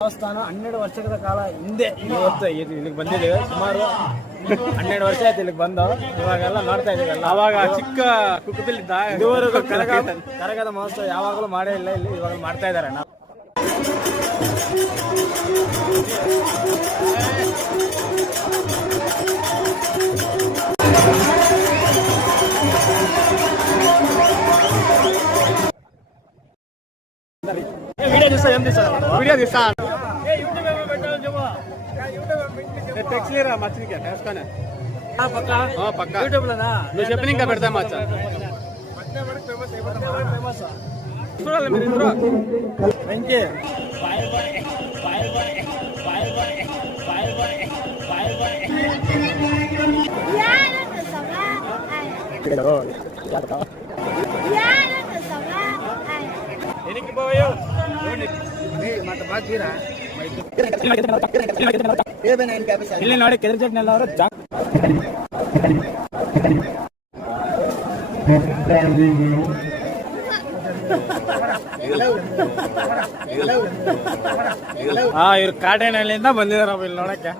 ದೇವಸ್ಥಾನ 12 ವರ್ಷಗಳ ಕಾಲ ಹಿಂದೆ ಇವತ್ತು ಇಲ್ಲಿಗೆ ಬಂದಿದ್ದೇವೆ. ಸುಮಾರು 12 ವರ್ಷ ಆಯ್ತು ಇಲ್ಲಿಗೆ ಬಂದು. ಇವಾಗೆಲ್ಲ ನೋಡ್ತಾ ಇದೀವಲ್ಲ, ಅವಾಗ ಚಿಕ್ಕ ಕುಕ್ಕುತ್ತಿದ್ದ ಇದುವರೆಗೂ ಕರಗದ ಮಹೋತ್ಸವ ಯಾವಾಗಲೂ ಮಾಡೇ ಇಲ್ಲ. ಇಲ್ಲಿ ಇವಾಗ ಮಾಡ್ತಾ ಇದ್ದಾರೆ. ನಾವು वीडियो दिवसा एम दिवसा वीडियो दिवसा टैक्स ले रहा मछली क्या है उसका ना? हाँ पक्का, हाँ पक्का यूट्यूब ना मैं शेपनिंग का करता है मच्छा फेमस सुना ले मेरे इधर वेंके ಇಲ್ಲಿ ನೋಡಿ ಕೆದರ್ ಜಟ್ನೆಲ್ಲ ಅವರು ಇವ್ರು ಕಾಟೇನಹಳ್ಳಿಯಿಂದ ಬಂದಿದಾರ ಇಲ್ಲಿ ನೋಡಕ್ಕೆ.